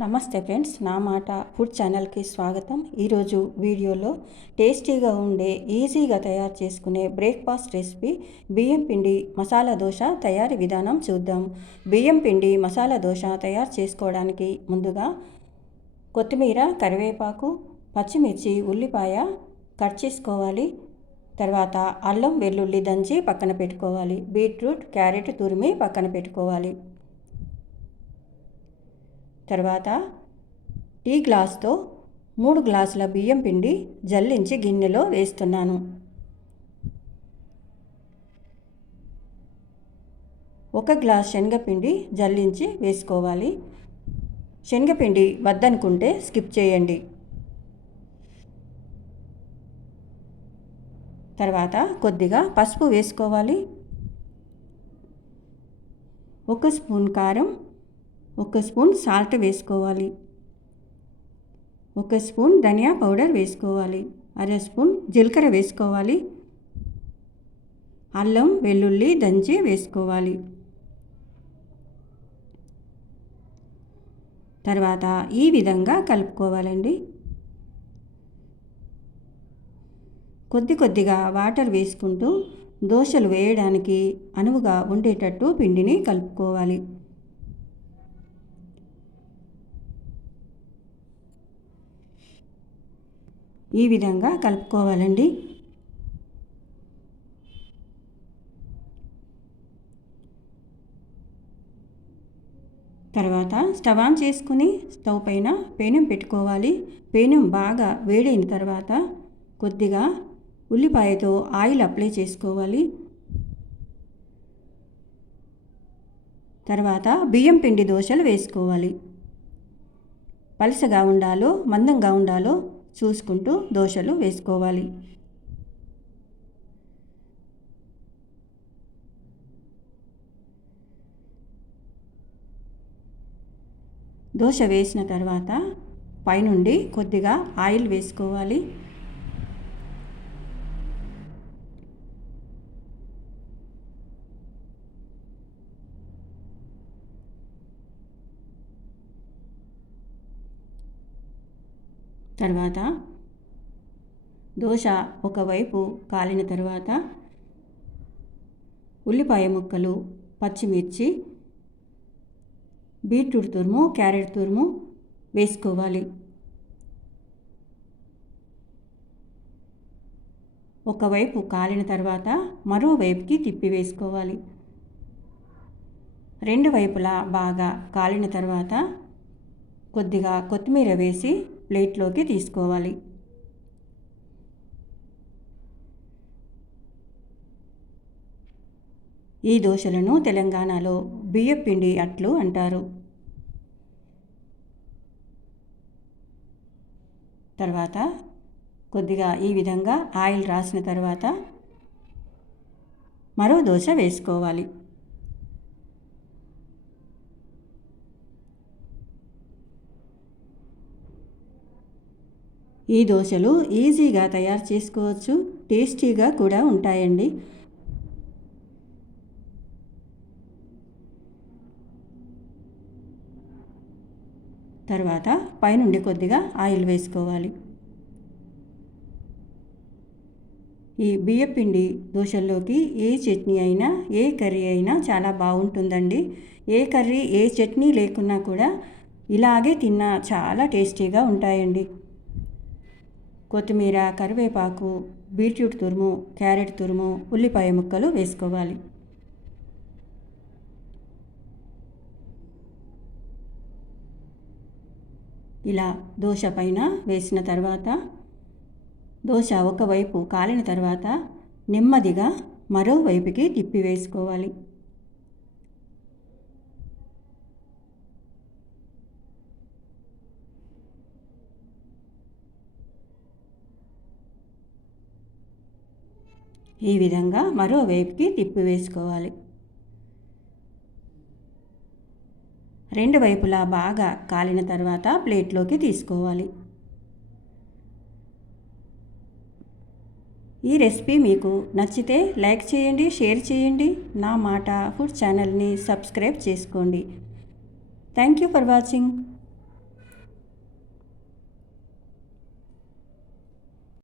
నమస్తే ఫ్రెండ్స్, నా మాట ఫుడ్ ఛానల్కి స్వాగతం. ఈరోజు వీడియోలో టేస్టీగా ఉండే ఈజీగా తయారు చేసుకునే బ్రేక్ఫాస్ట్ రెసిపీ బియ్యం పిండి మసాలా దోశ తయారీ విధానం చూద్దాం. బియ్యం పిండి మసాలా దోశ తయారు చేసుకోవడానికి ముందుగా కొత్తిమీర, కరివేపాకు, పచ్చిమిర్చి, ఉల్లిపాయ కట్ చేసుకోవాలి. తర్వాత అల్లం వెల్లుల్లి దంచి పక్కన పెట్టుకోవాలి. బీట్రూట్, క్యారెట్ తురిమి పక్కన పెట్టుకోవాలి. తర్వాత టీ గ్లాస్తో 3 గ్లాసుల బియ్యం పిండి జల్లించి గిన్నెలో వేస్తున్నాను. ఒక గ్లాస్ శనగపిండి జల్లించి వేసుకోవాలి. శనగపిండి వద్దనుకుంటే స్కిప్ చేయండి. తర్వాత కొద్దిగా పసుపు వేసుకోవాలి. 1 స్పూన్ కారం, 1 స్పూన్ సాల్ట్ వేసుకోవాలి. 1 స్పూన్ ధనియా పౌడర్ వేసుకోవాలి. 1/2 స్పూన్ జీలకర్ర వేసుకోవాలి. అల్లం వెల్లుల్లి దంచి వేసుకోవాలి. తర్వాత ఈ విధంగా కలుపుకోవాలండి. కొద్దిగా వాటర్ వేసుకుంటూ దోశలు వేయడానికి అనువుగా ఉండేటట్టు పిండిని కలుపుకోవాలి. ఈ విధంగా కలుపుకోవాలండి. తర్వాత స్టవ్ ఆన్ చేసుకుని స్టవ్ పైన పెనం పెట్టుకోవాలి. పెనం బాగా వేడైన తర్వాత కొద్దిగా ఉల్లిపాయతో ఆయిల్ అప్లై చేసుకోవాలి. తర్వాత బియ్యం పిండి దోశలు వేసుకోవాలి. పలసగా ఉండాలో మందంగా ఉండాలో చూసుకుంటూ దోశలు వేసుకోవాలి. దోశ వేసిన తర్వాత పైనుండి కొద్దిగా ఆయిల్ వేసుకోవాలి. తర్వాత దోశ ఒకవైపు కాలిన తర్వాత ఉల్లిపాయ ముక్కలు, పచ్చిమిర్చి, బీట్రూట్ తురుము, క్యారెట్ తురుము వేసుకోవాలి. ఒకవైపు కాలిన తర్వాత మరోవైపుకి తిప్పి వేసుకోవాలి. 2 వైపులా బాగా కాలిన తర్వాత కొద్దిగా కొత్తిమీర వేసి ప్లేట్లోకి తీసుకోవాలి. ఈ దోశలను తెలంగాణలో బియ్యపిండి అట్లు అంటారు. తర్వాత కొద్దిగా ఈ విధంగా ఆయిల్ రాసిన తర్వాత మరో దోశ వేసుకోవాలి. ఈ దోశలు ఈజీగా తయారు చేసుకోవచ్చు, టేస్టీగా కూడా ఉంటాయండి. తర్వాత పైనుండి కొద్దిగా ఆయిల్ వేసుకోవాలి. ఈ బియ్యపిండి దోశల్లోకి ఏ చట్నీ అయినా, ఏ కర్రీ అయినా చాలా బాగుంటుందండి. ఏ కర్రీ, ఏ చట్నీ లేకున్నా కూడా ఇలాగే తిన్నా చాలా టేస్టీగా ఉంటాయండి. కొత్తిమీర, కరివేపాకు, బీట్రూట్ తురుము, క్యారెట్ తురుము, ఉల్లిపాయ ముక్కలు వేసుకోవాలి. ఇలా దోశ పైన వేసిన తర్వాత దోశ ఒకవైపు కాలిన తర్వాత నెమ్మదిగా మరోవైపుకి తిప్పి వేసుకోవాలి. ఈ విధంగా మరోవైపుకి తిప్పి వేసుకోవాలి. 2 వైపులా బాగా కాలిన తర్వాత ప్లేట్లోకి తీసుకోవాలి. ఈ రెసిపీ మీకు నచ్చితే లైక్ చేయండి, షేర్ చేయండి. నా మాట ఫుడ్ ఛానల్ని సబ్స్క్రైబ్ చేసుకోండి. Thank you for watching.